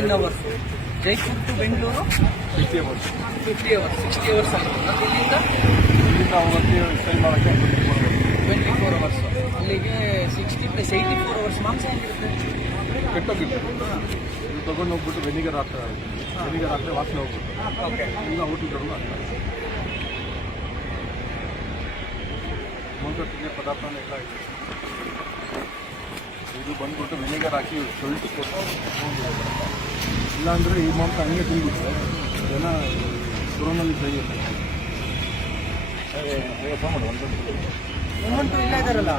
Ten hours Jaipur to Bengaluru fifty hours fifty hours sixty hours ಆಗುತ್ತೆ ಇಲ್ಲಿಂದ? ಇಲ್ಲಿಂದ stay ಮಾಡೋಕ್ಕೆ ಟ್ವೆಂಟಿ ಫೋರ್ ಅವರ್ಸ್ ಅಲ್ಲಿಗೆ sixty plus eighty four hours ಮಾಂಸ ಹೆಂಗಿರುತ್ತೆ? ಕೆಟ್ಟೋಗಿತ್ತು ಇದು ತಗೊಂಡು ಹೋಗ್ಬಿಟ್ಟು ವೆನಿಗರ್ ಹಾಕ್ತಾರೆ. ವೆನಿಗರ್ ಹಾಕಿದ್ರೆ ವಾಸನೆ ಹೋಗ್ಬಿಟ್ಟು ಓಕೆ ಇಲ್ಲ ಹಾಕ್ತಾರೆ. ಮುಂದೆ ತಿನ್ನೋ ಪದಾರ್ಥನ ಎಲ್ಲ ಇದೆ ಇದು ಬಂದ್ಬಿಟ್ಟು ವಿನೆಗರ್ ಹಾಕಿ ಸೊಲ್ಟು ಕೊಟ್ಟು ಇಲ್ಲಾಂದರೆ ಈ ಮಾಂಸ ಹಂಗೆ ತಿಂದ್ಬಿಟ್ರೆ ಜನ ಕೊರೋನಲ್ಲಿ ಸೈ ಒಂದು ಇಲ್ಲ ಇದಾರಲ್ಲ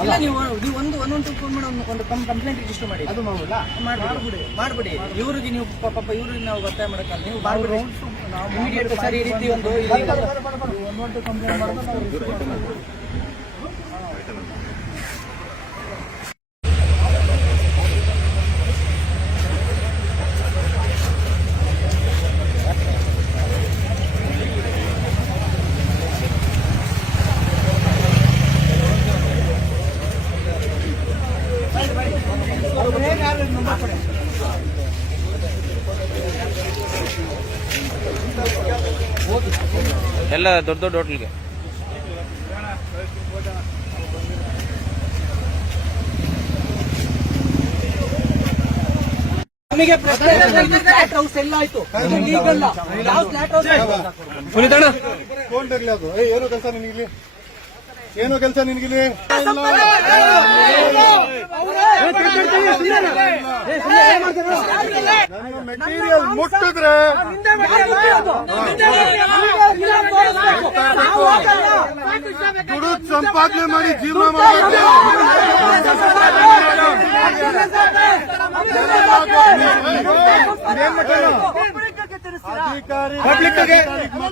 ಅಲ್ಲ ನೀವು ನೀವು ಒಂದು ಒಂದೊಂದು ಫೋನ್ ಮಾಡಿ ಒಂದು ಒಂದು ಕಂಪ್ಲೇಂಟ್ ರಿಜಿಸ್ಟರ್ ಮಾಡಿ ಅದು ಮಾಡಲ್ಲ ಮಾಡ್ಬಿಡಿ ಮಾಡ್ಬಿಡಿ ಇವ್ರಿಗೆ ನೀವು ಪಾಪ ಪಾಪ ಇವ್ರಿಗೆ ನಾವು ಒತ್ತಾಯ ಮಾಡಕ್ಕಲ್ಲ ನೀವು ಮಾಡ್ಬಿಡಿ ಇಮಿಡಿಯೇಟ್ ಸರ್ ಈ ರೀತಿ ಒಂದು ಇಲ್ಲಿ ಎಲ್ಲ ದೊಡ್ಡ ದೊಡ್ಡ ಹೋಟ್ಲಿಗೆ. ನಮಗೆ ಪ್ರಶ್ನೆ ಫ್ಲಾಟ್ ಹೌಸ್ ಎಲ್ಲ ಆಯ್ತು. ಲೀಗಲ್ ಯಾವ ಫ್ಲಾಟ್ ಹೌಸ್ ಏನೋ ಕೆಲಸ ನಿನಗಿಲ್ಲಿ ನನ್ನ ಮೆಟೀರಿಯಲ್ ಮುಟ್ಟಿದ್ರೆ ದುಡ್ಡು ಸಂಪಾದನೆ ಮಾಡಿ ಜೀವನ ಮಾಡಬೇಕು. ಅಧಿಕಾರಿ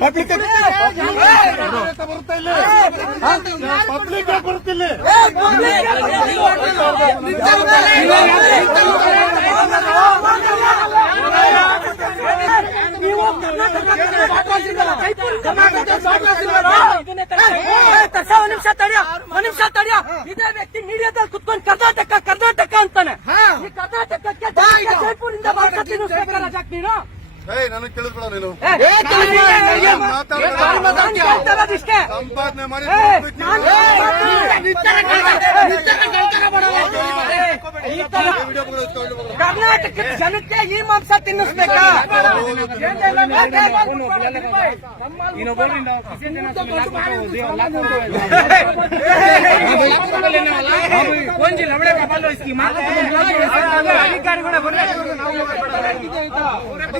ಪಬ್ಲಿಕ್ ಬರುತ್ತೆ ಇಲ್ಲಿ ಪಬ್ಲಿಕ್ ಬರುತ್ತಿಲ್ಲ ನೀವು ಒಂದ್ ನಿಮಿಷ ತಡಿಯೋ ಒಂದ್ ನಿಮಿಷ ತಡಿಯೋ ಇದೇ. ವ್ಯಕ್ತಿ ಮೀಡಿಯಾದಲ್ಲಿ ಕುತ್ಕೊಂಡು ಕರ್ನಾಟಕ ಕರ್ನಾಟಕ ಅಂತಾನೆ ಈ ಕರ್ನಾಟಕಕ್ಕೆ ಜೈಪುರಿಂದ ನೀನು? ಏಯ್ ನನಗೆ ನೀನು. ಸಂಪಾದನೆ ಮಾಡಿ ತಿನ್ನು. ಈ ಮಾಂಸ ತಿನ್ನಿಸ್ಬೇಕಾ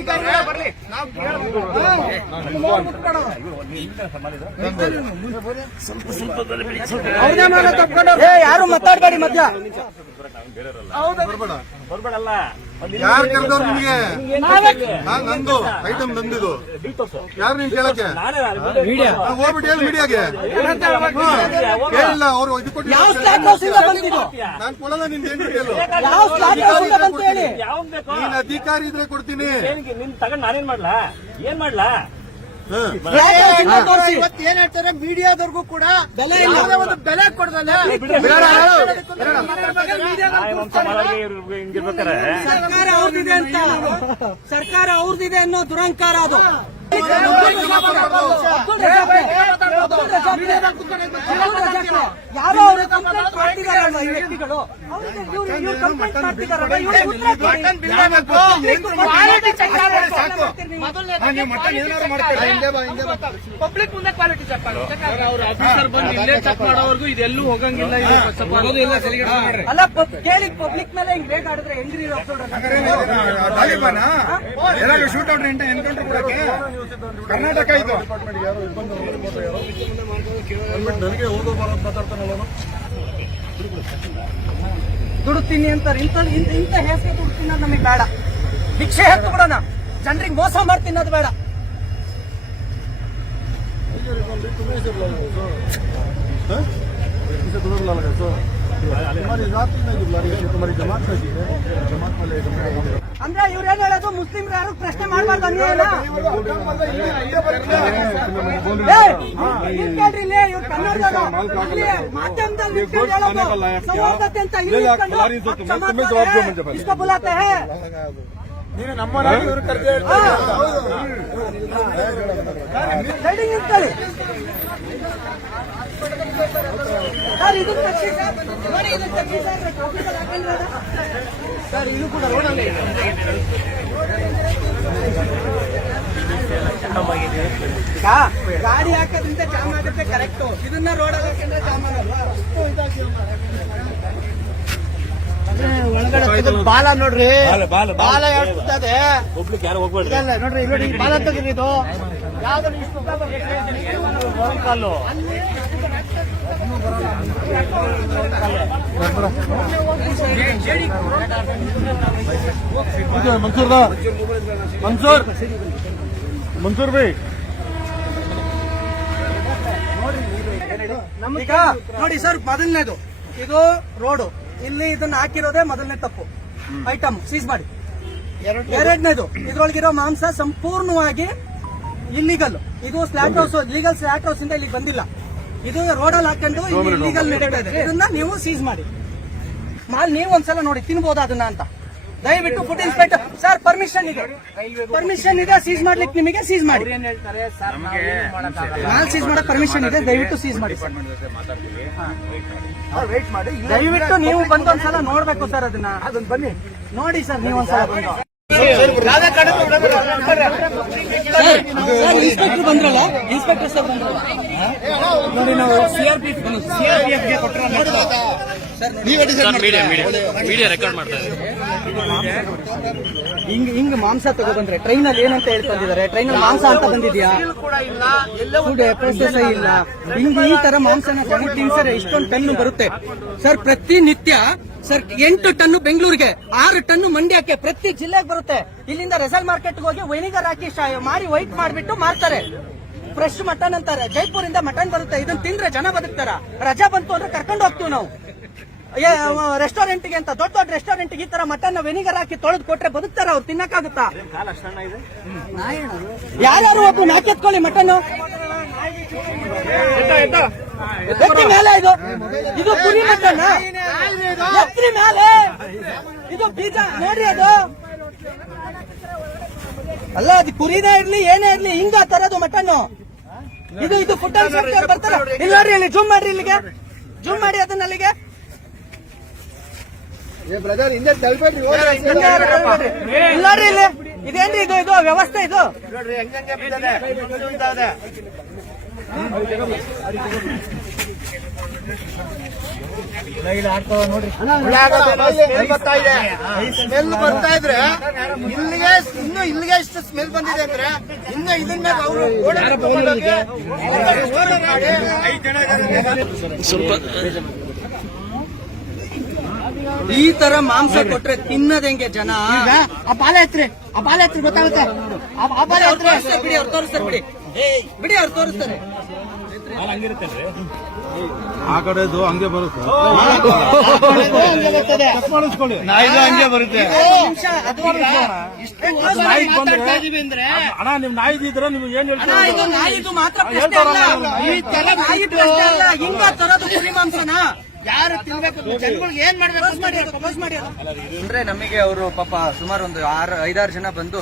ತರ ಕರ್ನಾಟಕದ ಜನತೆ ಯಾರು ಮಾಂಸ ತಿನ್ನಿಸ್ಬೇಕಾ ಯಾರು ಮಾತಾಡಬೇಡಿ ಮಧ್ಯ ಬರ್ಬೇಡ. ಯಾರು ಕರೆದವ್ರು ನಿಮಗೆ? ನಾನ್ ನಂದು. ಐಟಮ್ ನಂದಿದು. ಯಾರು ನೀನ್ ಕೇಳಕ್ಕೆ? ನಾನ್ ಹೋಗ್ಬಿಟ್ಟು ಹೇಳಿ ಮೀಡಿಯಾಗೆ ಕೇಳಿಲ್ಲ ಅವರು ಇದು ಕೊಟ್ಟು ನಾನ್ ಕೊಡಲ್ಲ ನಿನ್ ಏನ್ ಕೇಳು. ಅಧಿಕಾರಿ ಇದ್ರೆ ಕೊಡ್ತೀನಿ. ಏನಿಗೆ ನಿನ್ ತಗೊಂಡ್ ನಾನೇನ್ ಮಾಡ್ಲಾ? ಏನ್ ಮಾಡ್ಲಾ? ಇವತ್ತು. ಏನ್ ಹೇಳ್ತಾರೆ? ಮೀಡಿಯಾದವ್ರಿಗೂ ಕೂಡ ಬೆಲೆ ಇಲ್ಲ. ಯಾವುದೇ ಒಂದು ಬೆಲೆ ಕೊಡದಲ್ಲ ಬೇಡ, ಹೇಳು. ನಾಯಿ ವಂಶ ಮಲಗಿ ಇವ್ರಿಗೆ ಹಿಂಗಿರ್ಬೇಕಾರೆ ಸರ್ಕಾರ ಅವ್ರದಿದೆ ಅಂತ. ಸರ್ಕಾರ ಅವ್ರದಿದೆ ಅನ್ನೋ ದುರಂಕಾರ ಅದು. ಯಾರೋ ಅವರು ಕಂಪ್ಲೇಂಟ್ ಮಾಡ್ತಿದಾರಲ್ವ ಈ ವ್ಯಕ್ತಿಗಳು ಇವ್ರು- ಕಂಪ್ಲೇಂಟ್ ಇವ್ರಿಗೆ ಉತ್ತರ. ಪಬ್ಲಿಕ್ ಮುಂದೆ ಕ್ವಾಲಿಟಿ ಚೆಕ್ ಅಲ್ಲ ಪಬ್- ಕೇಳಿ ಪಬ್ಲಿಕ್ ಮೇಲೆ ಹಿಂಗ್ ರೇಟ್ ಆಡಿದ್ರೆ ಹೆಂಗ್ರಿ ಶೂಟ್ ಔಟ್ ಎನ್ಕೌಂಟರ್ ಕೊಡಕ್ಕೆ ಕರ್ನಾಟಕ ಇದು ಡಿಪಾರ್ಟ್ಮೆಂಟ್ ಯಾರು ನನಗೆ ಬರೋ ಮಾತಾಡ್ತಾನಲ್ಲ ದುಡುತ್ತೀನಿ ಅಂತಾರೆ ಇಂಥ ಇಂಥ ಹೆಸರು ದುಡ್ತೀನಿ ನಮಗೆ ಬೇಡ. ಭಿಕ್ಷೆ ಹತ್ತು ಬಿಡೋಣ. ಜನರಿಗೆ ಮೋಸ ಮಾಡ್ತೀನಿ ಅದು ಬೇಡ. हमारी रात ही नहीं गुजारी हमारी जमात लगी है जमात वाले ಅಂದ್ರೆ ಇವ್ರೇನ್ ಏನ್ ಹೇಳೋದು ಮುಸ್ಲಿಮ್ರು ಯಾರು ಪ್ರಶ್ನೆ ಮಾಡಬಾರ್ದು ಇವ್ರ್ ಕೇಳ್ರಿ ಇಲ್ಲಿ, ಇವ್ರು ಕನ್ನಡದವರು ಇಲ್ಲಿ ಮಾಧ್ಯಮದಲ್ಲಿ ನಿಂತ್ಕೊಂಡು ಹೇಳೋದು. ಸಂವಾದತೆ ಅಂತ ಇಲ್ಲಿ ನಿಂತ್ಕೊಂಡು ಬುಲಾತೆ ಹೇ. ಸೈಡಿಗೆ ನಿಂತ್ಕೊಳ್ಳಿ. ಸರ್ ಇದು ಸರ್ ನೋಡಿ ಸರ್. ಸರ್ ಕೂಡ ಗಾಡಿ ಹಾಕೋದ್ರಿಂದ ಜಾಮ್ ಆಗುತ್ತೆ ಕರೆಕ್ಟ್ ಇದನ್ನ ರೋಡ್ ಹಾಕಂದ್ರೆ ಜಾಮ್ ಆಗಲ್ಲ ಒಳಗಡೆ ಬಾಲ ನೋಡ್ರಿ ಬಾಲ ಹೇಳ್ತದೆ ಒಬ್ಳಿಗೆ ಯಾರು ನೋಡ್ರಿ ನೋಡಿ ಈ ಬಾಲ ತೆಗೀರಿ ಇದು ಯಾವ್ದು? ಕಾಲು ಮನ್ಸೂರ್ ಮನ್ಸೂರ್? ಮನ್ಸೂರ್ ಬೈ. ನೋಡಿ ಸರ್, ಮೊದಲನೇದು. ಇದು ರೋಡು. ಇಲ್ಲಿ ಇದನ್ನ ಹಾಕಿರೋದೇ ಮೊದಲನೇ ತಪ್ಪು. ಐಟಮ್ ಸೀಸ್ ಮಾಡಿ. ಎರಡನೇದು, ಇದ್ರೊಳಗಿರೋ ಮಾಂಸ ಸಂಪೂರ್ಣವಾಗಿ ಇಲ್ಲಿಗಲ್ ಇದು slaughter house legal slaughter house ಇಂದ ಇಲ್ಲಿಗೆ ಬಂದಿಲ್ಲ. ಇದು ರೋಡಲ್ಲಿ ಹಾಕೊಂಡು ನಡೀತಾ ಇದೆ. ಇದನ್ನ ನೀವು ಸೀಸ್ ಮಾಡಿ. ಮಾಲ್ ನೀವು ಒಂದ್ಸಲ ನೋಡಿ ತಿನ್ಬೋದಾ ಅದನ್ನ ಅಂತ. ದಯವಿಟ್ಟು ಫುಡ್ ಇನ್ಸ್ಪೆಕ್ಟರ್ ಸರ್ ಪರ್ಮಿಷನ್ ಇದೆ. ಪರ್ಮಿಷನ್ ಇದೆ ಸೀಸ್ ಮಾಡ್ಲಿಕ್ಕೆ ನಿಮಗೆ ಸೀಸ್ ಮಾಡಿ. ಮಾಲ್ ಸೀಸ್ ಮಾಡಕ್ ಪರ್ಮಿಷನ್ ಇದೆ ದಯವಿಟ್ಟು ಸೀಸ್ ಮಾಡಿ ಸರ್ ದಯವಿಟ್ಟು ನೀವು ಬಂದೊಂದ್ಸಲ ನೋಡ್ಬೇಕು ಸರ್ ಅದನ್ನ. ಅದನ್ನ ಬನ್ನಿ. ನೋಡಿ ಸರ್ ನೀವು ಒಂದ್ಸಲ ಬಂದು. ಇನ್ಸ್ಪೆಕ್ಟರ್ ಬಂದ್ರಲ್ಲ? ಇನ್ಸ್ಪೆಕ್ಟರ್ ಸರ್ ಬಂದ್ರಲ್ಲ? ನೋಡಿ ನಾವು ಸಿಆರ್ಪಿ ಮೀಡಿಯಾ ರೆಕಾರ್ಡ್ ಮಾಡ್ತಾರೆ. ಹಿಂಗ್ ಹಿಂಗ್ ಮಾಂಸ ತಗೊಬಂದ್ರೆ ಟ್ರೈನ್ ಅಲ್ಲಿ ಏನಂತ ಹೇಳ್ತಾರೆ ತಂದಿದ್ದಾರೆ ಟ್ರೈನ್ ಅಲ್ಲಿ ಮಾಂಸ ಅಂತ ಬಂದಿದ್ಯಾ? ಫುಡ್ ಪ್ರೊಸೆಸ್ ಇಲ್ಲ. ಹಿಂಗ್ ಈ ತರ ಮಾಂಸನ ತಗೊಂಡು ಸರ್ ಇಷ್ಟೊಂದು ಟನ್ ಬರುತ್ತೆ. ಸರ್ ಪ್ರತಿನಿತ್ಯ ಸರ್ ಎಂಟು ಟನ್ ಬೆಂಗಳೂರಿಗೆ ಆರು ಟನ್ ಮಂಡ್ಯಕ್ಕೆ ಪ್ರತಿ ಜಿಲ್ಲೆಗೆ ಬರುತ್ತೆ. ಇಲ್ಲಿಂದ ರೆಸಲ್ ಮಾರ್ಕೆಟ್ ಹೋಗಿ ವೈನಿಗರ್ ಹಾಕಿ ಮಾರಿ ವೈಟ್ ಮಾಡ್ಬಿಟ್ಟು ಮಾರ್ತಾರೆ. ಫ್ರೆಶ್ ಮಟನ್ ಅಂತಾರೆ. ಜೈಪುರಿಂದ ಮಟನ್ ಬರುತ್ತೆ. ಇದನ್ನ ತಿಂದ್ರೆ ಜನ ಬದುಕ್ತಾರ. ರಜಾ ಬಂತು ಅಂದ್ರೆ ಕರ್ಕೊಂಡು ಹೋಗ್ತೀವಿ ನಾವು. ರೆಸ್ಟೋರೆಂಟ್ಗೆ ಅಂತ, ದೊಡ್ಡ ದೊಡ್ಡ ರೆಸ್ಟೋರೆಂಟ್ಗೆ ಈ ತರ ಮಟನ್ ವೆನಿಗರ್ ಹಾಕಿ ತೊಳೆದು ಕೊಟ್ರೆ ಬದುಕ್ತಾರ, ಅವ್ರು ತಿನ್ನಕ್ಕಾಗುತ್ತಾ? ಯಾರ್ಯಾರು ಒಬ್ರು ನಾಕೆತ್ಕೊಳ್ಳಿ ಮಟನ್ ಎತ್ತಿ ಮೇಲೆ ಇದು. ಇದು ಕುರಿ ಮಟನ್ ಎತ್ತಿ ಮೇಲೆ. ಇದು ಬೀಜ, ನೋಡ್ರಿ ಅದು. ಅಲ್ಲ, ಅದು ಕುರಿನೇ ಇರ್ಲಿ, ಏನೇ ಇರ್ಲಿ, ಹಿಂಗ ತರೋದು ಮಟನ್ ಇದು ಇದು ಫುಡ್ ಬರ್ತಾರ. ಇಲ್ಲಿ ಇಲ್ಲಿ ಜೂಮ್ ಮಾಡ್ರಿ ಇಲ್ಲಿಗೆ. ಜೂಮ್ ಮಾಡಿ ಅದನ್ನ ಅಲ್ಲಿಗೆ. ಬ್ರದರ್ ಹಿಂದೆ ತಳ್ಬೇಡ್ರಿ ಹಿಂಗೆ ನೋಡ್ರಿ. ಇಲ್ಲಿ ನೋಡ್ರಿ ಇದೇನ್ರಿ ಇದು ಇದು ವ್ಯವಸ್ಥೆ ಇದು? ಸ್ಮೆಲ್ ಬರ್ತಾ ಇದ್ರೆ ಇಲ್ಲಿಗೆ ಇನ್ನು ಇಲ್ಲಿಗೆ ಇಷ್ಟು ಸ್ಮೆಲ್ ಬಂದಿದೆ ಅಂದ್ರೆ ಇನ್ನು ಇದನ್ನ ಅವರು ಈ ತರ ಮಾಂಸ ಕೊಟ್ರೆ ತಿನ್ನದ ಹೆಂಗೆ ಜನ? ಆ ಬಾಲ ಎತ್ರಿ ಆ ಬಾಲ ಎತ್ರಿ ಗೊತ್ತಾಗುತ್ತೆ? ಆ ಬಾಲ ಅವ್ರು ಬಿಡಿ ಅವ್ರು ತೋರಿಸ್ತಾರೆ ಬಿಡಿ. ಬಿಡಿ ಅವ್ರು ತೋರಿಸ್ತಾರೆ. ಆ ಕಡೆದು ಹಂಗೆ ಬರುತ್ತೆ. ಮಾಡಿಸ್ಕೊಳ್ಳಿ ಹಂಗೆ ಬರುತ್ತೆ. ಅಣ್ಣ ನಿಮ್ ನಾಯಿ ಇದ್ರೆ ನೀವು ಏನ್ ಅಣ್ಣ, ಇದು ಮಾತ್ರ ಪ್ರಶ್ನೆ ಅಲ್ಲ. ಈ ತರ ನಾಯಿ ಹಿಂಗ ತರೋದು ಕುರಿ ಮಾಂಸನ. ಯಾರು ತಿನ್ಬೇಕು ಜನಗಳಿಗೆ ಏನ್ ಮಾಡ್ಬೇಕು. ಅಂದ್ರೆ ನಮಗೆ ಅವರು ಪಾಪ ಸುಮಾರು ಒಂದು ಆರು ಐದಾರು ಜನ ಬಂದು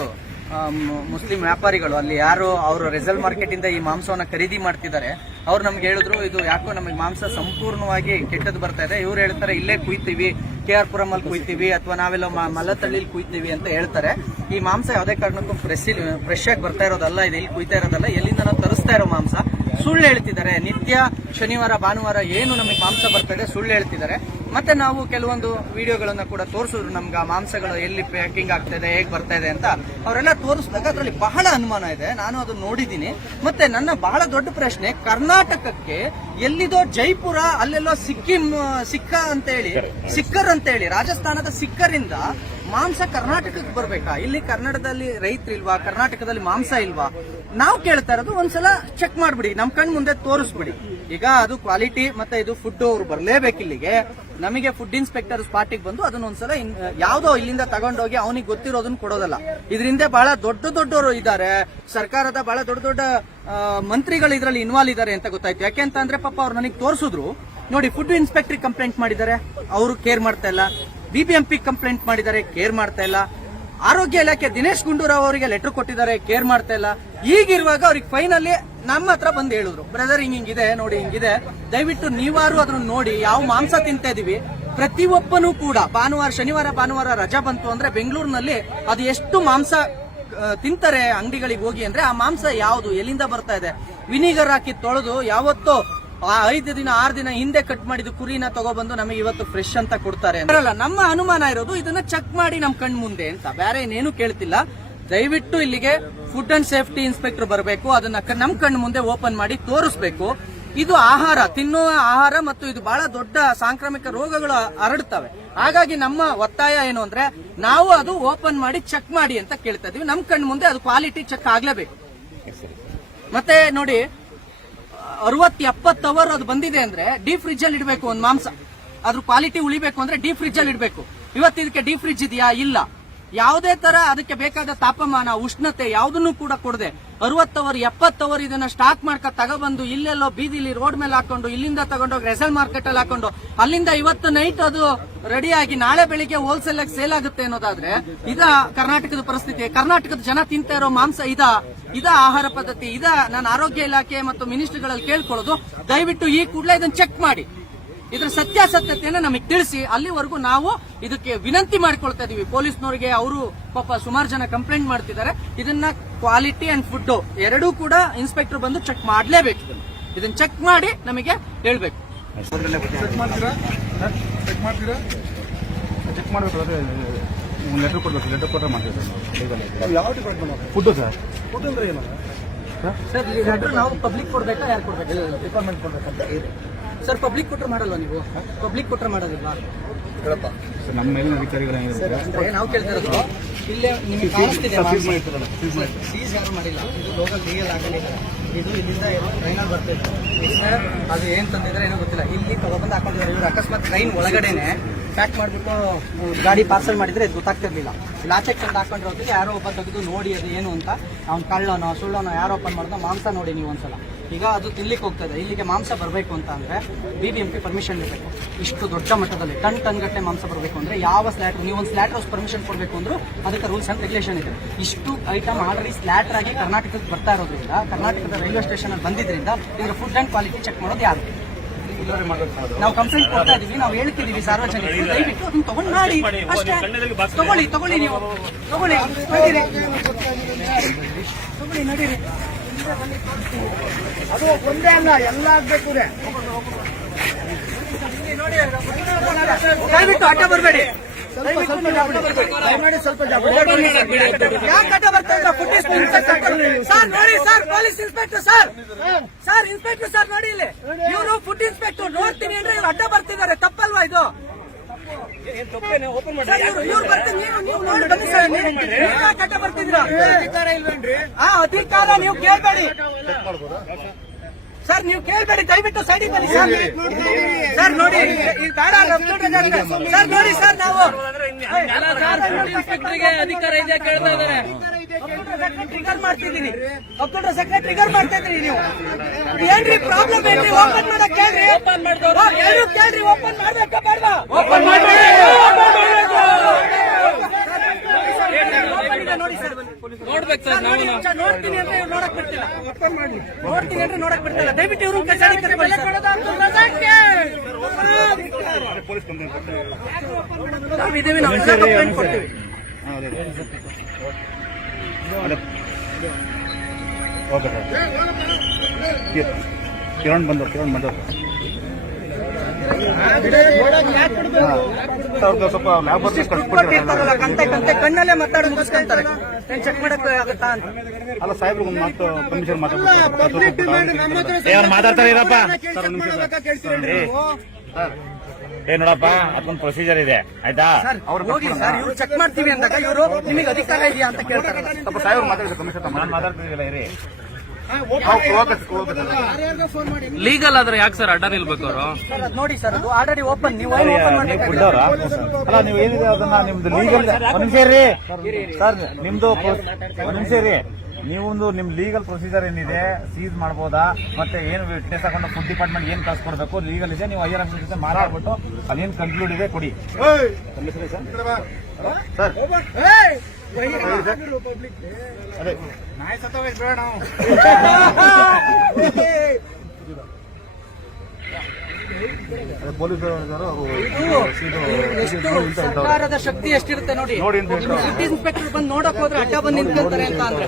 ಮುಸ್ಲಿಂ ವ್ಯಾಪಾರಿಗಳು, ಅಲ್ಲಿ ಯಾರು ಅವರು ರೆಸಲ್ ಮಾರ್ಕೆಟ್ ಇಂದ ಈ ಮಾಂಸವನ್ನ ಖರೀದಿ ಮಾಡ್ತಿದ್ದಾರೆ, ಅವ್ರು ನಮ್ಗೆ ಹೇಳಿದ್ರು, ಇದು ಯಾಕೋ ನಮಗೆ ಮಾಂಸ ಸಂಪೂರ್ಣವಾಗಿ ಕೆಟ್ಟದ್ದು ಬರ್ತಾ ಇದೆ. ಇವ್ರು ಹೇಳ್ತಾರೆ, ಇಲ್ಲೇ ಕುಯ್ತೀವಿ, ಕೆ ಆರ್ ಪುರಂ ಅಲ್ಲಿ ಕುಯ್ತೀವಿ, ಅಥವಾ ನಾವೆಲ್ಲ ಮಲತಳ್ಳಿಲಿ ಕುಯ್ತೀವಿ ಅಂತ ಹೇಳ್ತಾರೆ. ಈ ಮಾಂಸ ಯಾವುದೇ ಕಾರಣಕ್ಕೂ ಫ್ರೆಶ್ ಫ್ರೆಶ್ ಆಗಿ ಬರ್ತಾ ಇರೋದಲ್ಲ, ಇದು ಇಲ್ಲಿ ಕುಯ್ತಾ ಇರೋದಲ್ಲ, ಎಲ್ಲಿಂದ ನಾವು ತರಿಸ್ತಾ ಇರೋ ಮಾಂಸ? ಸುಳ್ಳು ಹೇಳ್ತಿದ್ದಾರೆ. ನಿತ್ಯ ಶನಿವಾರ, ಭಾನುವಾರ ಏನು ನಮಗೆ ಮಾಂಸ ಬರ್ತಾ ಇದೆ ಸುಳ್ಳು ಹೇಳ್ತಿದ್ದಾರೆ. ಮತ್ತೆ ನಾವು ಕೆಲವೊಂದು ವಿಡಿಯೋಗಳನ್ನ ಕೂಡ ತೋರಿಸಿದ್ರು. ನಮ್ಗೆ ಮಾಂಸಗಳು ಎಲ್ಲಿ ಪ್ಯಾಕಿಂಗ್ ಆಗ್ತಾ ಇದೆ ಹೇಗೆ ಬರ್ತಾ ಇದೆ ಅಂತ. ಅವರೆಲ್ಲ ತೋರಿಸಿದಾಗ ಅದರಲ್ಲಿ ಬಹಳ ಅನುಮಾನ ಇದೆ. ನಾನು ಅದು ನೋಡಿದ್ದೀನಿ. ಮತ್ತೆ ನನ್ನ ಬಹಳ ದೊಡ್ಡ ಪ್ರಶ್ನೆ, ಕರ್ನಾಟಕಕ್ಕೆ ಎಲ್ಲಿದೋ ಜೈಪುರ, ಅಲ್ಲೆಲ್ಲೋ ಸಿಕ್ಕ ಸಿಕ್ಕ ಅಂತೇಳಿ, ಸಿಕ್ಕರ್ ಅಂತೇಳಿ, ರಾಜಸ್ಥಾನದ ಸಿಕ್ಕರಿಂದ ಮಾಂಸ ಕರ್ನಾಟಕಕ್ಕೆ ಬರ್ಬೇಕಾ? ಇಲ್ಲಿ ಕನ್ನಡದಲ್ಲಿ ರೈತರು ಇಲ್ವಾ? ಕರ್ನಾಟಕದಲ್ಲಿ ಮಾಂಸ ಇಲ್ವಾ? ನಾವು ಕೇಳ್ತಾ ಇರೋದು ಒಂದ್ಸಲ ಚೆಕ್ ಮಾಡ್ಬಿಡಿ. ನಮ್ ಕಣ್ ಮುಂದೆ ತೋರಿಸ್ಬಿಡಿ. ಈಗ ಅದು ಕ್ವಾಲಿಟಿ ಮತ್ತೆ ಇದು ಫುಡ್ ಅವ್ರು ಬರ್ಲೇಬೇಕು ಇಲ್ಲಿಗೆ. ನಮಗೆ ಫುಡ್ ಇನ್ಸ್ಪೆಕ್ಟರ್ ಸ್ಪಾಟಿಗೆ ಬಂದು ಅದನ್ನ ಒಂದ್ಸಲ ಯಾವ್ದೋ ಇಲ್ಲಿಂದ ತಗೊಂಡೋಗಿ ಅವನಿಗೆ ಗೊತ್ತಿರೋದನ್ನ ಕೊಡೋದಲ್ಲ. ಇದರಿಂದ ಬಹಳ ದೊಡ್ಡ ದೊಡ್ಡವರು ಇದ್ದಾರೆ. ಸರ್ಕಾರದ ಬಹಳ ದೊಡ್ಡ ದೊಡ್ಡ ಮಂತ್ರಿಗಳು ಇದರಲ್ಲಿ ಇನ್ವಾಲ್ವ್ ಇದ್ದಾರೆ ಅಂತ ಗೊತ್ತಾಯ್ತು. ಯಾಕೆಂತ ಅಂದ್ರೆ ಪಾಪ ಅವ್ರು ನನಗೆ ತೋರಿಸಿದ್ರು. ನೋಡಿ ಫುಡ್ ಇನ್ಸ್ಪೆಕ್ಟರ್ ಕಂಪ್ಲೇಂಟ್ ಮಾಡಿದ್ದಾರೆ. ಅವರು ಕೇರ್ ಮಾಡ್ತಾ ಇಲ್ಲ. ಬಿಬಿಎಂಪಿ ಕಂಪ್ಲೇಂಟ್ ಮಾಡಿದ್ದಾರೆ ಕೇರ್ ಮಾಡ್ತಾ ಇಲ್ಲ. ಆರೋಗ್ಯ ಇಲಾಖೆ ದಿನೇಶ್ ಗುಂಡೂರಾವ್ ಅವರಿಗೆ ಲೆಟರ್ ಕೊಟ್ಟಿದ್ದಾರೆ, ಕೇರ್ ಮಾಡ್ತಾ ಇಲ್ಲ. ಈಗಿರುವಾಗ ಅವ್ರಿಗೆ ಫೈನಲಿ ನಮ್ಮ ಹತ್ರ ಬಂದು ಹೇಳಿದ್ರು, ಬ್ರದರ್, ಹಿಂಗ್ ಹಿಂಗಿದೆ, ನೋಡಿ ಹಿಂಗಿದೆ. ದಯವಿಟ್ಟು ನೀವಾರು ಅದನ್ನ ನೋಡಿ, ಯಾವ ಮಾಂಸ ತಿಂತಾ ಇದೀವಿ. ಪ್ರತಿಯೊಬ್ಬನೂ ಕೂಡ ಭಾನುವಾರ, ಶನಿವಾರ ಭಾನುವಾರ ರಜಾ ಬಂತು ಅಂದ್ರೆ ಬೆಂಗಳೂರಿನಲ್ಲಿ ಅದು ಎಷ್ಟು ಮಾಂಸ ತಿಂತಾರೆ ಅಂಗಡಿಗಳಿಗೆ ಹೋಗಿ ಅಂದ್ರೆ ಆ ಮಾಂಸ ಯಾವುದು, ಎಲ್ಲಿಂದ ಬರ್ತಾ ಇದೆ? ವಿನಿಗರ್ ಹಾಕಿ ತೊಳೆದು ಯಾವತ್ತೋ ಆ ಐದು ದಿನ, ಆರು ದಿನ ಹಿಂದೆ ಕಟ್ ಮಾಡಿದ ಕುರಿನ ತಗೊಬಂದು ನಮಗೆ ಇವತ್ತು ಫ್ರೆಶ್ ಅಂತ ಕೊಡ್ತಾರೆ ನಮ್ಮ ಅನುಮಾನ ಇರೋದು ಇದನ್ನ ಚೆಕ್ ಮಾಡಿ ನಮ್ ಕಣ್ ಮುಂದೆ ಅಂತ. ಬೇರೆ ಏನೇನು ಕೇಳ್ತಿಲ್ಲ. ದಯವಿಟ್ಟು ಇಲ್ಲಿಗೆ ಫುಡ್ ಅಂಡ್ ಸೇಫ್ಟಿ ಇನ್ಸ್ಪೆಕ್ಟರ್ ಬರಬೇಕು. ಅದನ್ನ ನಮ್ ಕಣ್ ಮುಂದೆ ಓಪನ್ ಮಾಡಿ ತೋರಿಸ್ಬೇಕು. ಇದು ಆಹಾರ, ತಿನ್ನುವ ಆಹಾರ ಮತ್ತು ಇದು ಬಹಳ ದೊಡ್ಡ ಸಾಂಕ್ರಾಮಿಕ ರೋಗಗಳು ಹರಡ್ತವೆ. ಹಾಗಾಗಿ ನಮ್ಮ ಒತ್ತಾಯ ಏನು ಅಂದ್ರೆ ನಾವು ಅದು ಓಪನ್ ಮಾಡಿ ಚೆಕ್ ಮಾಡಿ ಅಂತ ಕೇಳ್ತಾ ಇದೀವಿ. ನಮ್ ಕಣ್ ಮುಂದೆ ಅದು ಕ್ವಾಲಿಟಿ ಚೆಕ್ ಆಗ್ಲೇಬೇಕು. ಮತ್ತೆ ನೋಡಿ ಅರವತ್ ಎಪ್ಪತ್ತು ಅವರ್ ಅದು ಬಂದಿದೆ ಅಂದ್ರೆ ಡೀಪ್ ಫ್ರಿಜ್ ಅಲ್ಲಿ ಇಡಬೇಕು ಒಂದು ಮಾಂಸ. ಅದ್ರ ಕ್ವಾಲಿಟಿ ಉಳಿಬೇಕು ಅಂದ್ರೆ ಡೀಪ್ ಫ್ರಿಜ್ ಅಲ್ಲಿ ಇಡಬೇಕು. ಇವತ್ತು ಇದಕ್ಕೆ ಡೀಪ್ ಫ್ರಿಜ್ ಇದೆಯಾ? ಇಲ್ಲ. ಯಾವುದೇ ತರ ಅದಕ್ಕೆ ಬೇಕಾದ ತಾಪಮಾನ, ಉಷ್ಣತೆ ಯಾವುದನ್ನು ಕೂಡ ಕೊಡದೆ ಅರವತ್ತವರ್, ಎಪ್ಪತ್ತವರ್ ಇದನ್ನ ಸ್ಟಾಕ್ ಮಾಡ್ಕೊ ತಗೊಬಂದು ಇಲ್ಲೆಲ್ಲೋ ಬೀದಿಲಿ ರೋಡ್ ಮೇಲೆ ಹಾಕೊಂಡು, ಇಲ್ಲಿಂದ ತಗೊಂಡೋಗಿ ರೆಸಲ್ ಮಾರ್ಕೆಟ್ ಅಲ್ಲಿ ಹಾಕೊಂಡು, ಅಲ್ಲಿಂದ ಇವತ್ತು ನೈಟ್ ಅದು ರೆಡಿ ಆಗಿ ನಾಳೆ ಬೆಳಿಗ್ಗೆ ಹೋಲ್ಸೇಲ್ ಆಗಿ ಸೇಲ್ ಆಗುತ್ತೆ ಅನ್ನೋದಾದ್ರೆ, ಇದ ಕರ್ನಾಟಕದ ಪರಿಸ್ಥಿತಿ. ಕರ್ನಾಟಕದ ಜನ ತಿಂತಾ ಇರೋ ಮಾಂಸ ಇದ. ಇದ ಆಹಾರ ಪದ್ಧತಿ, ಇದ ನಾನು ಆರೋಗ್ಯ ಇಲಾಖೆ ಮತ್ತು ಮಿನಿಸ್ಟರ್ಗಳಲ್ಲಿ ಕೇಳ್ಕೊಳ್ಳೋದು. ದಯವಿಟ್ಟು ಈ ಕೂಡಲೇ ಇದನ್ನ ಚೆಕ್ ಮಾಡಿ. ಇದ್ರ ಸತ್ಯಾಸತ್ಯತೆಯನ್ನು ನಮಗೆ ತಿಳಿಸಿ ಅಲ್ಲಿವರೆಗೂ ನಾವು ಇದಕ್ಕೆ ವಿನಂತಿ ಮಾಡ್ಕೊಳ್ತಾ ಇದೀವಿ. ಪೊಲೀಸ್ನವರಿಗೆ ಅವರು ಪಾಪ ಸುಮಾರು ಜನ ಕಂಪ್ಲೇಂಟ್ ಮಾಡ್ತಿದ್ದಾರೆ. ಇದನ್ನ ಕ್ವಾಲಿಟಿ ಅಂಡ್ ಫುಡ್ ಎರಡೂ ಕೂಡ ಇನ್ಸ್ಪೆಕ್ಟರ್ ಬಂದು ಚೆಕ್ ಮಾಡಲೇಬೇಕು ಇದನ್ನ. ಚೆಕ್ ಮಾಡಿ ನಮಗೆ ಹೇಳ್ಬೇಕು. ಚೆಕ್ ಮಾಡ್ತೀರಾ? ಚೆಕ್ ಚೆಕ್ ಮಾಡಬೇಕು ಒಂದು ಲೆಟರ್ ಕೊಡಬೇಕು ಲೆಟರ್ ಕೊಟ್ಟರೆ ಮಾಡ್ತೀವಿ ಯಾವ ಡಿಪಾರ್ಟ್ಮೆಂಟ್ ಫುಡ್ ಸರ್. ಫುಡ್ ಅಂದ್ರೆ ಏನು? ಸರ್ ಈ ಲೆಟರ್ ನಾವು ಪಬ್ಲಿಕ್ ಕೊಡ್ಬೇಕಾ ಯಾರು ಕೊಡ್ಬೇಕು? ಡಿಪಾರ್ಟ್ಮೆಂಟ್ ಕೊಡ್ಬೇಕಂತ ಸರ್ ಪಬ್ಲಿಕ್ ಕೊಟ್ಟರೆ ಮಾಡಲ್ವಾ ನೀವು? ಪಬ್ಲಿಕ್ ಕೊಟ್ರೆ ಮಾಡೋದಿಲ್ವಾ? ಹೇಳಪ್ಪ ಸರ್ ನಮ್ಮ ಮೇಲಿನ ಅಧಿಕಾರಿಗಳು ಅಂದ್ರೆ ನಾವು ಕೇಳ್ತಾ ಇರೋದು ಇಲ್ಲೇ ನಿಮಗೆ ಕಾಣಿಸ್ತಿದೆ ಸೀಸ್ ಯಾರು ಮಾಡಿಲ್ಲ. ಇದು ಲೋಕಲ್ ಲೀಗಲ್ ಆಗಲಿ ಇದು. ಇಲ್ಲಿಂದ ಟ್ರೈನಲ್ಲಿ ಬರ್ತಿತ್ತು ಸರ್ ಅದು ಏನು ತಂದಿದ್ರೆ ಏನೋ ಗೊತ್ತಿಲ್ಲ. ಇಲ್ಲಿ ತಗೊಬಂದು ಹಾಕೊಂಡಿದ್ದಾರೆ. ಇವ್ರು ಅಕಸ್ಮಾತ್ ಟ್ರೈನ್ ಒಳಗಡೆನೆ ಪ್ಯಾಕ್ ಮಾಡಿಬಿಟ್ಟು ಗಾಡಿ ಪಾರ್ಸಲ್ ಮಾಡಿದ್ರೆ ಇದು ಗೊತ್ತಾಗ್ತಿರ್ಲಿಲ್ಲ. ಆಚೆ ತಂದು ಹಾಕೊಂಡಿರೋದಕ್ಕೆ ಯಾರೋ ಒಬ್ಬ ತೆಗೆದು ನೋಡಿ ಅದು ಏನು ಅಂತ, ಅವ್ನು ಕಳ್ಳನೋ, ಸುಳ್ಳನೋ ಯಾರೋ ಓಪನ್ ಮಾಡಿದ ಮಾಂಸ ನೋಡಿ ನೀವು ಒಂದ್ಸಲ. ಈಗ ಅದು ತಿನ್ಲಿಕ್ಕೆ ಹೋಗ್ತದೆ. ಇಲ್ಲಿಗೆ ಮಾಂಸ ಬರಬೇಕು ಅಂತ ಅಂದರೆ B B M P permission ಇರಬೇಕು. ಇಷ್ಟು ದೊಡ್ಡ ಮಟ್ಟದಲ್ಲಿ ಟನ್ ಟನ್ ಗಟ್ಟೆ ಮಾಂಸ ಬರಬೇಕು ಅಂದ್ರೆ ಯಾವ ಸ್ಲ್ಯಾಟರ್ ನೀವು ಒಂದು ಸ್ಲ್ಯಾಟರ್ ಹೌಸ್ ಪರ್ಮಿಷನ್ ಕೊಡಬೇಕು ಅಂದ್ರೆ ಅದಕ್ಕೆ ರೂಲ್ಸ್ ಅಂಡ್ ರೆಗ್ಯುಲೇಷನ್ ಇದೆ. ಇಷ್ಟು ಐಟಮ್ ಆಲ್ರೆಡಿ ಸ್ಲ್ಯಾಟರ್ ಆಗಿ ಕರ್ನಾಟಕಕ್ಕೆ ಬರ್ತಾ ಇರೋದ್ರಿಂದ, ಕರ್ನಾಟಕದ ರೈಲ್ವೆ ಸ್ಟೇಷನ್ ಅಲ್ಲಿ ಬಂದಿದ್ರಿಂದ, ಇದ್ರ ಫುಡ್ ಅಂಡ್ ಕ್ವಾಲಿಟಿ ಚೆಕ್ ಮಾಡೋದು ಯಾರು? ನಾವು ಕಂಪ್ಲೇಂಟ್ ಕೊಡ್ತಾ ಇದೀವಿ ನಾವು ಹೇಳ್ತಿದೀವಿ ಸಾರ್ವಜನಿಕರು ದಯವಿಟ್ಟು ಅದನ್ನ ತಗೊಂಡು ಮಾಡಿ. ಅಷ್ಟೇ. ತಗೊಳ್ಳಿ ತಗೊಳ್ಳಿ ನೀವು. ತಗೊಳ್ಳಿ ನಡೀರಿ. ತಗೊಳ್ಳಿ ನಡೀರಿ. ಅದು ಒಂದೇ ಅಲ್ಲ ಎಲ್ಲ ಆಗ್ಬೇಕು ದಯವಿಟ್ಟು ಅಡ್ಡ ಬರಬೇಡಿ. ದಯಮಾಡಿ ಸ್ವಲ್ಪ ಸರ್ ನೋಡಿ sir police inspector sir sir inspector sir ನೋಡಿ ಇಲ್ಲಿ. ಇವರು ಫುಡ್ ಇನ್ಸ್ಪೆಕ್ಟರ್ ನೋಡ್ತೀನಿ ಅಂದ್ರೆ ಇವ್ರು ಅಡ್ಡ ಬರ್ತಿದ್ದಾರೆ. ತಪ್ಪಲ್ವಾ ಇದು? ಅಧಿಕಾರ ನೀವು ಕೇಳ್ಬೇಡಿ. ಸರ್ ನೀವು ಕೇಳಬೇಡಿ ದಯವಿಟ್ಟು ಸೈಡಿಗೆ ಬನ್ನಿ. ಸರ್ ಸರ್ ನೋಡಿ ಈ ಬೇಡ. ಸರ್ ನೋಡಿ ಸರ್ ನಾವು ಅಧಿಕಾರ ಇದೆ ಕೇಳ್ತಾ ಇದ್ದಾರೆ. ಟ್ರಿಗರ್ ಮಾಡ್ತಿದ್ದೀನಿ. ಕಂಪ್ಯೂಟರ್ ಸೆಕ್ರೆಟರಿ ಟ್ರಿಗರ್ ಮಾಡ್ತಾ ಇದ್ರಿ ನೀವು. ಏನ್ರಿ ಪ್ರಾಬ್ಲಮ್ ಏನ್ರಿ? ಓಪನ್ ಮಾಡಕ್ ಕೇಳ್ರಿ. ಓಪನ್ ಮಾಡ್ದವ್ರು ಎಲ್ಲರೂ ಕೇಳ್ರಿ? ಓಪನ್ ಮಾಡ್ಬೇಕಾ ಬೇಡವಾ? ಓಪನ್ ನೋಡಿ ಸರ್ ನೋಡ್ಬೇಕು ಸರ್ ನೋಡ್ತೀನಿ ಅಂತ ಇವ್ರು ನೋಡಕ್ ಬಿಡ್ತಿಲ್ಲ ನೋಡ್ತೀನಿ ಅಂದ್ರೆ ನೋಡಕ್ ಬಿಡ್ತಿಲ್ಲ ದಯವಿಟ್ಟು ಇವ್ರು ಕಚೇರಿ ಕರ್ಕೊಳ್ಳಿ ಸರ್. ನಾವು ಇದೀವಿ ನಾವು ಕಂಪ್ಲೇಂಟ್ ಕೊಡ್ತೀವಿ? ಓಕೆ ಕಿರಣ್ ಬಂದ ಕಿರಣ್ ಬಂದ ಸ್ವಲ್ಪ ಲ್ಯಾಬ್ ಕೊಟ್ಟಿರ್ತಾರಲ್ಲ ಕಂತೆ ಕಂತೆ ಕಣ್ಣಲ್ಲೇ ಮಾತಾಡಿ ಮುಗಿಸ್ಕೊಂತಾರೆ ಚೆಕ್ ಮಾಡಕ್ ಆಗುತ್ತಾ ಅಂತ. ಅಲ್ಲ ಸಾಹೇಬ್ರು ಒಂದು ಮಾತು ಕಮಿಷನ್ ಮಾತಾಡ್ತಾರೆ ಮಾತಾಡ್ತಾರೆ ಇರಪ್ಪ ಏ ನೋಡಪ್ಪ ಅದೊಂದು ಪ್ರೊಸೀಜರ್ ಇದೆ. ಆಯ್ತಾ? ಹೋಗಿ ಸರ್ ಇವ್ರು ಚೆಕ್ ಮಾಡ್ತೀವಿ ಅಂದಾಗ ಇವರು ನಿಮಗೆ ಅಧಿಕಾರ ಇದೆಯಾ ಅಂತ ಕೇಳ್ತಾರೆ. ನಾನು ಮಾತಾಡ್ತಿದ್ದೀಲ್ಲ ಇರಿ. ಲೀಗಲ್ ಆದ್ರೆ ಯಾಕೆ ಸರ್ ಅಡ್ಡ ನಿಲ್ಬೇಕು ಅವರು? ಸರ್ ಅದು ನೋಡಿ ಸರ್ ಅದು ಆಲ್ರೆಡಿ ಓಪನ್ ನೀವು ಓಪನ್ ಬಿಡ್ದವ್ರ? ಅಲ್ಲ ನೀವು ಏನಿದೆ ಅದನ್ನ ನಿಮ್ದು ಲೀಗಲ್ ಒಂದ್ ಸರ್ ನಿಮ್ದು ಸೇರಿ ಒಂದ್ ನೀವೊಂದು ನಿಮ್ ಲೀಗಲ್ ಪ್ರೊಸೀಜರ್ ಏನಿದೆ ಸೀಸ್ ಮಾಡ್ಬೋದಾ? ಮತ್ತೆ ಏನು ವಿಟ್ನೆಸ್ ಹಾಕೊಂಡು ಫುಡ್ ಡಿಪಾರ್ಟ್ಮೆಂಟ್ ಏನ್ ಕಳ್ಸ್ಕೊಡ್ಬೇಕು? ಲೀಗಲ್ ಇದೆ ನೀವು ಐಆರ್ ಆಫೀಸ್ ಜೊತೆ ಮಾತಾಡ್ಬಿಟ್ಟು ಅದೇನ್ ಕನ್ಕ್ಲೂಡ್ ಇದೆ ಕೊಡಿ. ಸರ್. ಸರ್ಕಾರದ ಶಕ್ತಿ ಎಷ್ಟಿರುತ್ತೆ ನೋಡಿ. ಸಿಟಿ ಇನ್ಸ್ಪೆಕ್ಟರ್ ಬಂದು ನೋಡಕ್ ಹೋದ್ರೆ ಅಡ್ಡ ಬಂದು ನಿಂತ್ಕೊಳ್ತಾರೆ ಅಂತ ಅಂದ್ರೆ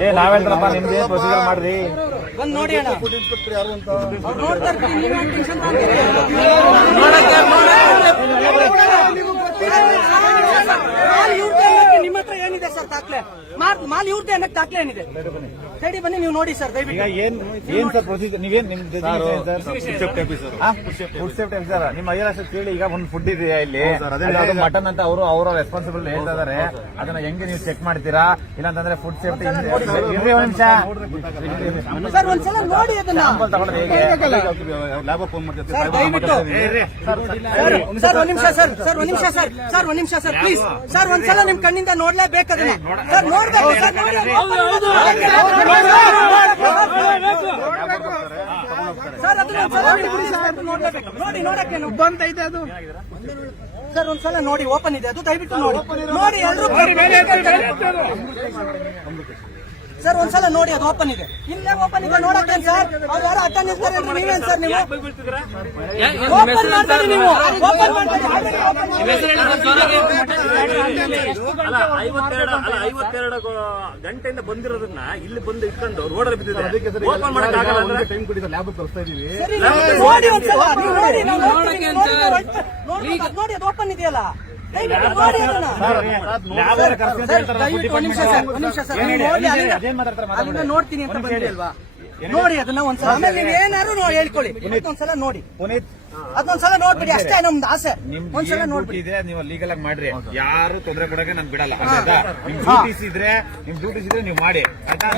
ಏ ನಿಮ್ದು ಏನ್ ಪ್ರೊಸೀಜರ್ ಮಾಡ್ರಿ. ಬಂದ್ ನೋಡಿ ಅಣ್ಣ. ಫುಡ್ ಮಾಲ್ ಇವ್ರದ್ದು ನಿಮ್ಮ ಹತ್ರ ಏನಿದೆ ಸರ್ ದಾಖಲೆ? ಮಾಲ್ ಇವ್ರದ್ದು ಅನ್ನಕ್ಕೆ ದಾಖಲೆ ಏನಿದೆ? ಸೈಡಿ ಬನ್ನಿ ನೀವು ನೋಡಿ ಸರ್ ಈಗ ದಯವಿಟ್ಟು ಏನ್ ಏನ್ ಸರ್ ಪ್ರೊಸೀಜರ್ ನೀವೇನ್ ನಿಮ್ ಫುಡ್ ಸೇಫ್ಟಿ ಆಫೀಸರ್ ನಿಮ್ಮ ಆಫೀಸರ್ ಕೇಳಿ ಈಗ ಒಂದು ಫುಡ್ ಇದೆಯಾ ಇಲ್ಲಿ? ಸರ್, ಅದೇ ಅದು ಮಟನ್ ಅಂತ ಅವರು ಅವರ ರೆಸ್ಪಾನ್ಸಿಬಲ್ ಹೇಳ್ತಾ ಇದಾರೆ. ಅದನ್ನ ಹೆಂಗೆ ನೀವು ಚೆಕ್ ಮಾಡ್ತೀರಾ? ಇಲ್ಲಾಂತಂದ್ರೆ ಫುಡ್ ಸೇಫ್ಟಿ ಇರ್ರಿ ಒಂದ್ ನಿಮಿಷ. ಸರ್. ಒಂದ್ಸಲ ನೋಡಿ ಅದನ್ನ. ಸ್ಯಾಂಪಲ್ ತಗೊಂಡ್ರೆ ಹೇಗೆ? ಲ್ಯಾಬ್ ಫೋನ್ ಮಾಡ್ತೀವಿ ಸರ್ ದಯವಿಟ್ಟು. ಸರ್ ಸರ್ ಒಂದ್ ನಿಮಿಷ ಸರ್ ಸರ್ ಒಂದ್ ನಿಮಿಷ ಸರ್ ಸರ್ ಒಂದ್ ನಿಮಿಷ ಸರ್ ಪ್ಲೀಸ್ ಸರ್ ಒಂದ್ಸಲ ನಿಮ್ ಕಣ್ಣಿಂದ ನೋಡ್ಲೇಬೇಕು ಅದನ್ನ. ಸರ್ ನೋಡ್ಬೇಕು ಸರ್ ಸರ್ ನೋಡಿ ನೋಡಕ್ಕೆ ಬಂದೈತೆ ಅದು. ಸರ್ ಒಂದ್ಸಲ ನೋಡಿ ಓಪನ್ ಇದೆ ಅದು ದಯವಿಟ್ಟು ನೋಡಿ. ನೋಡಿ ಎಲ್ಲರೂ ಸರ್ ಒಂದ್ಸಲ ನೋಡಿ ಅದು ಓಪನ್ ಇದೆ. ಇಲ್ಲೇ ಓಪನ್ ಇದೆ ನೋಡಕ್ಕೆ ಸರ್ ಅವ್ರು ಯಾರು ಅಡ್ಡ ನಿಲ್ತಾರೆ ಅಂದ್ರೆ ನೀವೇನ್ ಸರ್ ನೀವು? ಓಪನ್ ಮಾಡ್ತಾರೆ ನೀವು. ಓಪನ್ ಐವತ್ತೆರಡು ಗಂಟೆಯಿಂದ ಬಂದಿರೋದನ್ನ ಇಲ್ಲಿ ಬಂದು ಇಟ್ಕೊಂಡು ರೋಡ್ ಬಿದ್ದಿದ್ದಾರೆ ಓಪನ್ ಮಾಡಕ್ಕಾಗಲ್ಲ ಅಂದ್ರೆ? ಟೈಮ್ ಲ್ಯಾಬ್ ತೋರಿಸ್ತಾ ಇದೀವಿ. ನೋಡಿ ಒಂದ್ಸಲ ನೋಡಿ ನೋಡಿ ಅದು ಓಪನ್ ಇದೆಯಲ್ಲ? ದಯವಿಟ್ಟು ನಿಮಿಷ ಸರ್ ನಿಮಿಷ ಸರ್. ನೋಡ್ತೀನಿ ಅಂತ ಬಂದಿಲ್ವಾ ನೋಡಿ ಅದನ್ನ ಒಂದ್ಸಲ ಆಮೇಲೆ ನೀವು ಏನಾದ್ರು ನೋಡಿ ಹೇಳ್ಕೊಳ್ಳಿ. ಒಂದ್ಸಲ ನೋಡಿ. ಪುನೀತ್. ಅದೊಂದ್ಸಲ ನೋಡ್ಬಿಡಿ ಅಷ್ಟೇ ನಮ್ದು ಆಸೆ. ನಿಮ್ ಒಂದ್ಸಲ ಡ್ಯೂಟಿ ನೋಡ್ಬಿಡಿ. ಇದೆ ನೀವು ಲೀಗಲ್ ಆಗಿ ಮಾಡ್ರಿ. ಯಾರು ತೊಂದರೆ ಕೊಡಕ್ಕೆ ನಮ್ಗೆ ಬಿಡಲ್ಲ ಆಯ್ತಾ? ನಿಮ್ ಡ್ಯೂಟೀಸ್ ಇದ್ರೆ ನಿಮ್ ಡ್ಯೂಟೀಸ್ ಇದ್ರೆ ನೀವು ಮಾಡಿ. ಆಯ್ತಾ?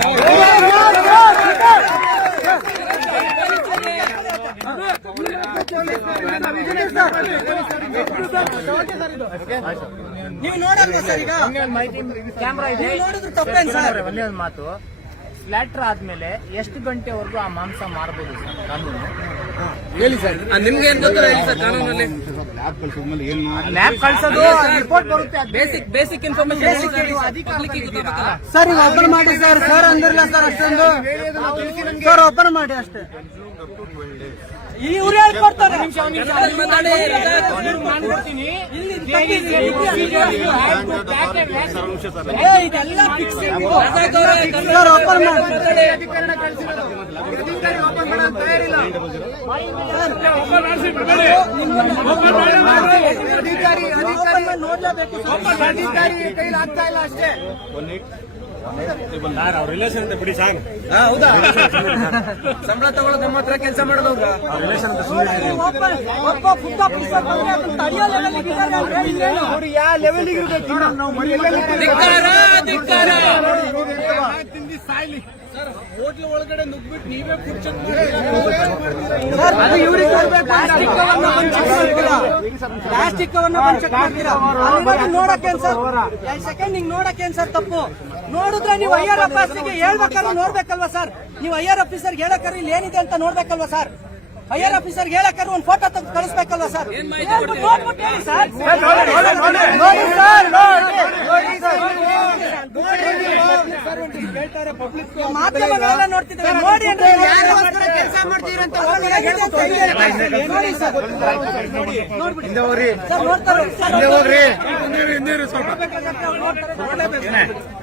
ನೀವು ನೋಡಲ್ವಾ ಸರ್ ಈಗ? ಕ್ಯಾಮ್ರಾ ಇದೆ ನೋಡಿದ್ರೆ ತಪ್ಪೇನ್ ಸರ್? ಒಂದೇ ಒಂದು ಮಾತು. ಸ್ಲಾಟ್ರ್ ಆದ್ಮೇಲೆ ಎಷ್ಟು ಗಂಟೆವರೆಗೂ ಆ ಮಾಂಸ ಮಾರಬಹುದು ಸರ್? ಕಾನೂನು? ನಿಮ್ಗೆ ಏನ್ ಗೊತ್ತಿಲ್ಲ ಹೇಳಿ ಸರ್ ಕಾನೂನಲ್ಲಿ? ಲ್ಯಾಬ್ ಕಳ್ಸಿದ್ಮೇಲೆ ಏನು ಲ್ಯಾಬ್ ಕಳ್ಸೋದು ರಿಪೋರ್ಟ್ ಬರುತ್ತೆ ಬೇಸಿಕ್ ಬೇಸಿಕ್ ಇನ್ಫಾರ್ಮೇಶನ್ ಸರ್. ಈಗ ಓಪನ್ ಮಾಡಿ ಸರ್. ಸರ್ ಅಂದಿರಲ್ಲ ಸರ್ ಅಷ್ಟೊಂದು. ಸರ್ ಓಪನ್ ಮಾಡಿ ಅಷ್ಟೇ. ಇವ್ರು ಹೇಳ್ಕೊಡ್ತಾರೆ ಏ, ಇದೆಲ್ಲ ಫಿಕ್ಸಿಂಗ್ ಸರ್ ಓಪನ್ ಮಾಡಿ ಓಪನ್ ಅಷ್ಟೇ ನೋಡ್ಲೇಬೇಕು ರಿಲೇಷನ್ ಅಂತ ಬಿಡಿ ಸಾಂಗ್ ಸಂಬಳ ತಗೊಳ್ಳೋದು ನಮ್ಮ ಹತ್ರ ಕೆಲಸ ಮಾಡೋದು? ಯಾವ ಲೆವೆಲ್ಗೆ ಇರ್ಬೇಕು ನಾವು ಅದು ಇವ್ರಿಗೆ ಒಳಗಡೆ ಪ್ಲಾಸ್ಟಿಕ್ ನೀವೇ? Plastic ನೋಡಕ್ಕೇನ್ sir? ಸೆಕೆಂಡ್ ಹಿಂಗ್ ನೋಡಕ್ಕೇನ್ ಸರ್ ತಪ್ಪು? ನೋಡಿದ್ರೆ ನೀವು ಐ ಆರ್ ಆಫೀಸರ್ಗೆ ಹೇಳ್ಬೇಕಾದ್ರೆ ನೋಡ್ಬೇಕಲ್ವಾ ಸರ್? ನೀವು ಐ ಆರ್ ಆಫೀಸರ್ಗೆ ಹೇಳಕ್ಕಾರೆ ಇಲ್ಲಿ ಏನಿದೆ ಅಂತ ನೋಡ್ಬೇಕಲ್ವಾ ಸರ್? ಐ ಆಫೀಸರ್ ಹೇಳಕ್ಕಾರ ಒಂದು ಫೋಟೋ ತೆಗೆದು ಕಳಿಸ್ಬೇಕಲ್ಲ ಸರ್ ನೋಡ್ಬಿಟ್ಟು ಹೇಳಿ ಸರ್ ನೋಡಿ ಸರ್ ನೋಡಿ ಸರ್ ಮಾಧ್ಯಮಗಳೆಲ್ಲ ನೋಡ್ತಿದ್ದಾರೆ ನೋಡಿ ಕೆಲಸ ಮಾಡ್ತೀರಂತ ಅಂತ ನೋಡಿ ಸರ್ ನೋಡ್ತಾರೆ ಸರ್. ನೋಡ್ತಾರೆ.